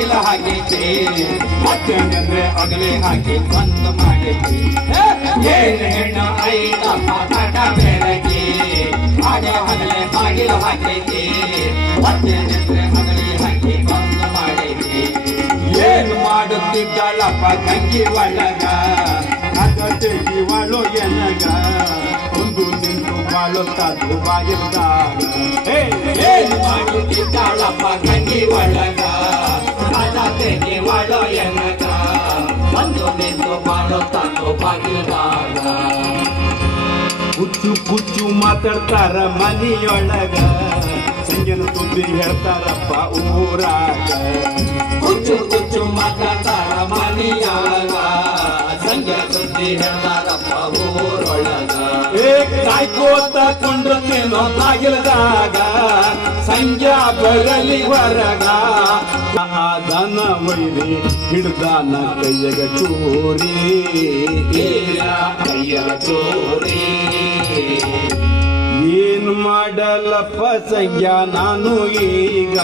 ಬಾಗಿಲ ಹಾಕೈತಿ ಮತ್ತೇನಂದ್ರೆ ಅಗಲಿ ಹಾಕಿ ಬಂದ ಮಾಡೈತಿ ಏನ್ ಹೆಣ್ಣು ಐತಪ್ಪ ಕಟ ಬೆಳಗಿ ಹಾಗೆ ಹಗಲೆ ಹಾಕಿದ್ದೆ ಹಾಕೈತಿ ಮತ್ತೇನಂದ್ರೆ ಅಗಲಿ ಹಾಕಿ ಬಂದ ಮಾಡಿದ್ದೆ ಏನು ಮಾಡುತ್ತಿದ್ದಳಪ್ಪ ಗಂಗಿ ಒಳಗ? ವಾಳೋ ಎನಗ? ಒಂದು ನಿಂತು ಬಾಳುತ್ತ ಬಾಯಿಲ್ದಾಗ. ಏನು ಮಾಡುತ್ತಿದ್ದಾಳಪ್ಪ ನಿಂತು ಮಾಡುತ್ತಾನು ಬಾಗಿಲ್ದಾಗ ಕುಚ್ಚು ಕುಚ್ಚು ಮಾತಾಡ್ತಾರ ಮನೆಯೊಳಗ. ಸಂಜೆನ ಸುದ್ದಿ ಹೇಳ್ತಾರಪ್ಪ ಊರಾಗ. ಕುಚ್ಚು ಕುಚ್ಚು ಮಾತಾಡ್ತಾರ ಮನೆಯೊಳಗ. ಸಂಜೆ ಸುದ್ದಿ ಹೇಳ್ತಾರಪ್ಪ ಊರೊಳಗ. ಕಾಯ್ಕೋತ ಕುಂಡ್ರತೇನೋ ಬಾಗಿಲದಾಗ. ಸಂಜಾ ಬರಲಿ ಹೊರಗ ಆ ದನ ವೈರಿ ಹಿಡ್ದಾನ ಕೈಯಗ ಚೋರಿ. ಕೈಯಗ ಕೈಯ ಚೋರಿ. ಏನ್ ಮಾಡಲಪ್ಪ ಸಂಜ್ಞಾ ನಾನು ಈಗ